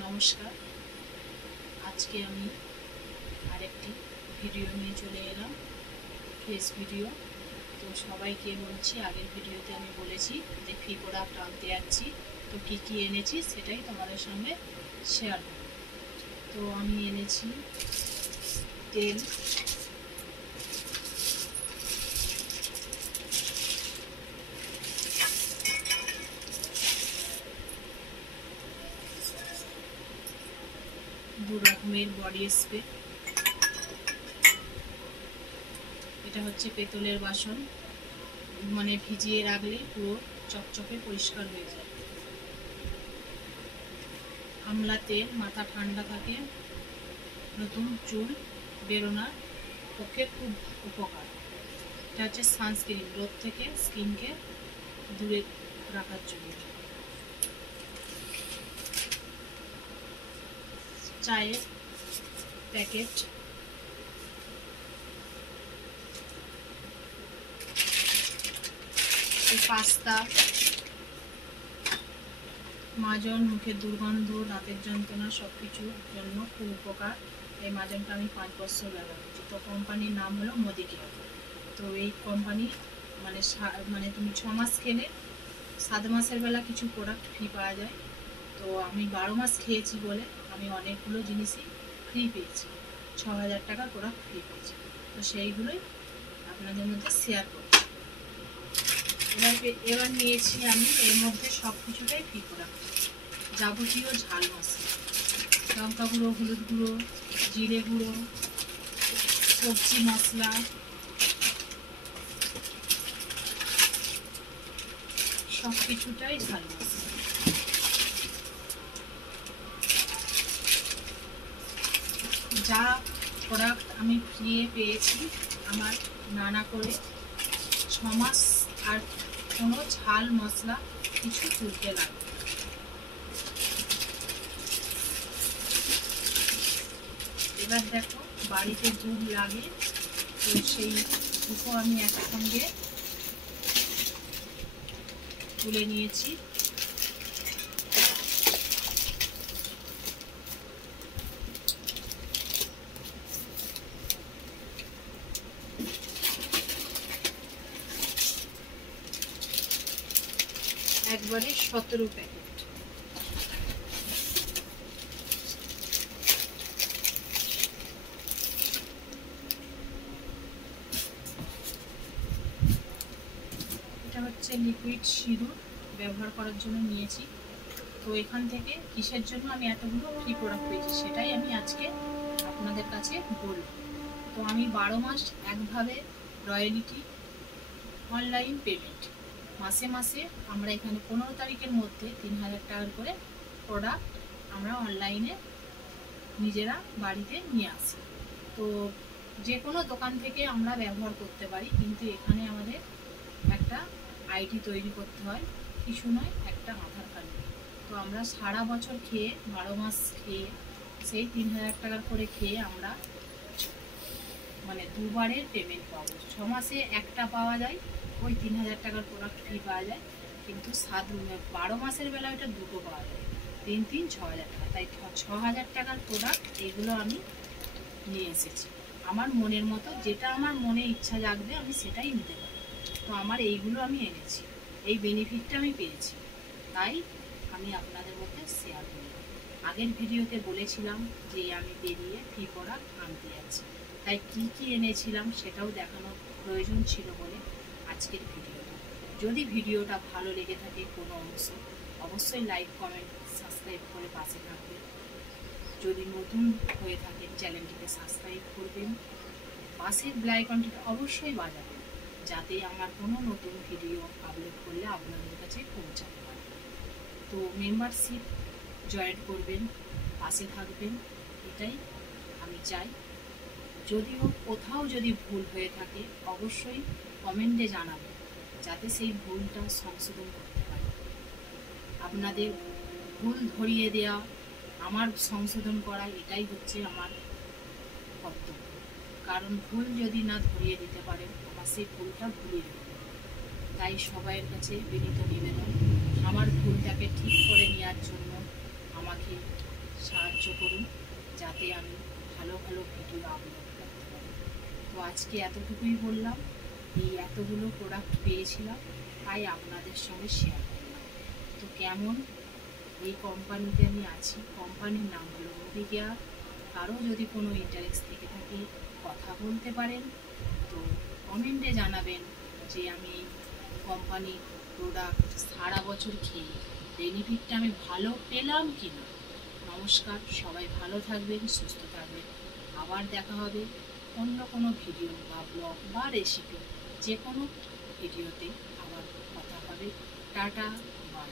নমস্কার। আজকে আমি আরেকটি ভিডিও নিয়ে চলে এলাম, ফেস ভিডিও। তো সবাইকে বলছি, আগের ভিডিওতে আমি বলেছি যে ফি প্রোডাক্ট আনতে যাচ্ছি, তো কী কী এনেছি সেটাই তোমাদের সঙ্গে শেয়ার করব। তো আমি এনেছি তেল, দু রকমের বডি স্প্রে। এটা হচ্ছে পেতলের বাসন, মানে ভিজিয়ে রাখলে পুরো চকচকে পরিষ্কার হয়ে যায়। আমলা তেল, মাথা ঠান্ডা থাকে, নতুন চুল বেরোনোর পক্ষে খুব উপকার। এটা হচ্ছে সানস্ক্রিন, রোদ থেকে স্কিনকে দূরে রাখার জন্য। চায়ের প্যাকেট, পাস্তা, মাজন, মুখের দুর্গন্ধ, দাঁতের যন্ত্রণা সব কিছুর জন্য খুব উপকার। এই মাজনটা আমি 5 বছর ব্যবহার করছি। তো কোম্পানির নাম হলো মোদি কেয়ার। তো এই কোম্পানি মানে তুমি 6 মাস খেলে 7 মাসের বেলা কিছু প্রোডাক্ট ফ্রি পাওয়া যায়। তো আমি 12 মাস খেয়েছি বলে আমি অনেকগুলো জিনিসই ফ্রি পেয়েছি, 6000 টাকার প্রোডাক্ট ফ্রি পেয়েছি। তো সেইগুলোই আপনাদের মধ্যে শেয়ার করছি। এবার নিয়েছি আমি এর মধ্যে সব কিছুটাই ফ্রি প্রোডাক্ট, যাবতীয় ঝাল মশলা, লঙ্কা গুঁড়ো, হলুদ গুঁড়ো, জিরে গুঁড়ো, সবজি মশলা, সব কিছুটাই ঝাল মশলা। যা প্রোডাক্ট আমি ফ্রি পেয়েছি আমার নানা করে 6 মাস আর কোনো ঝাল মশলা কিছু তুলতে লাগবে। এবার দেখো, বাড়িতে দুধ লাগে, তো সেই দুটো আমি একসঙ্গে তুলে নিয়েছি। একবারে 17 প্যাকেট। এটা হচ্ছে লিকুইড সিঁদুর, ব্যবহার করার জন্য নিয়েছি। তো এখান থেকে কিসের জন্য আমি এতগুলো ফ্রি প্রোডাক্ট পেয়েছি সেটাই আমি আজকে আপনাদের কাছে বলব। তো আমি 12 মাস একভাবে রয়্যালিটি অনলাইন পেমেন্ট, মাসে মাসে আমরা এখানে 15 তারিখের মধ্যে 3000 টাকার করে প্রোডাক্ট আমরা অনলাইনে নিজেরা বাড়িতে নিয়ে আসি। তো যে কোনো দোকান থেকে আমরা ব্যবহার করতে পারি, কিন্তু এখানে আমাদের একটা আইডি তৈরি করতে হয়, কিছু নয়, একটা আধার কার্ড। তো আমরা সারা বছর খেয়ে 12 মাস খেয়ে সেই 3000 টাকার করে খেয়ে আমরা মানে দুবারের পেমেন্ট পাবো। 6 মাসে একটা পাওয়া যায়, ওই 3000 টাকার প্রোডাক্ট ফ্রি পাওয়া যায়, কিন্তু 12 মাসের বেলা ওইটা দুটো পাওয়া যায়, 3 6000 টাকা। তাই 6000 টাকার প্রোডাক্ট এগুলো আমি নিয়ে এসেছি। আমার মনের মতো যেটা আমার মনে ইচ্ছা জাগবে আমি সেটাই নিতে পারি। তো আমার এইগুলো আমি এনেছি, এই বেনিফিটটা আমি পেয়েছি, তাই আমি আপনাদের মধ্যে শেয়ার করি। আগের ভিডিওতে বলেছিলাম যে আমি বেরিয়ে ফ্রি প্রোডাক্ট আনতে যাচ্ছি, তাই কী কী এনেছিলাম সেটাও দেখানোর প্রয়োজন ছিল বলে আজকের ভিডিওটা। যদি ভিডিওটা ভালো লেগে থাকে কোনো অংশ, অবশ্যই লাইক, কমেন্ট, সাবস্ক্রাইব করে পাশে থাকবেন। যদি নতুন হয়ে থাকেন চ্যানেলটিকে সাবস্ক্রাইব করবেন, পাশের বেল আইকনটিকে অবশ্যই বাজাবেন, যাতে আমার কোনো নতুন ভিডিও আপলোড করলে আপনাদের কাছে পৌঁছাতে পারে। তো মেম্বারশিপ জয়েন করবেন, পাশে থাকবেন, এটাই আমি চাই। যদিও কোথাও যদি ভুল হয়ে থাকে অবশ্যই কমেন্টে জানাবেন, যাতে সেই ভুলটা সংশোধন করতে পারি। আপনাদের ভুল ধরিয়ে দেওয়া, আমার সংশোধন করা, এটাই হচ্ছে আমার কর্তব্য। কারণ ভুল যদি না ধরিয়ে দিতে পারেন আমার সেই ভুলটা ভুলিয়ে দেবে। তাই সবাইয়ের কাছে বিনীত নিবেদন, আমার ভুলটাকে ঠিক করে নেওয়ার জন্য আমাকে সাহায্য করুন, যাতে আমি ভালো ভালো ভিডিও আপলোড করতে পারি। তো আজকে এতটুকুই বললাম। এই এতগুলো প্রোডাক্ট পেয়েছিলাম, তাই আপনাদের সঙ্গে শেয়ার করলাম। তো কেমন, এই কোম্পানিতে আমি আছি, কোম্পানির নাম হলো মুভিকেয়ার। কারো যদি কোনো ইন্টারেস্ট থেকে থাকে কথা বলতে পারেন। তো কমেন্টে জানাবেন যে আমি এই কোম্পানির প্রোডাক্ট সারা বছর খেয়ে বেনিফিটটা আমি ভালো পেলাম কি না। নমস্কার, সবাই ভালো থাকবেন, সুস্থ থাকবেন। আবার দেখা হবে অন্য কোনো ভিডিও বা ব্লগ বা রেসিপি, যে কোনো ভিডিওতে আবার কথা হবে। Tata, by.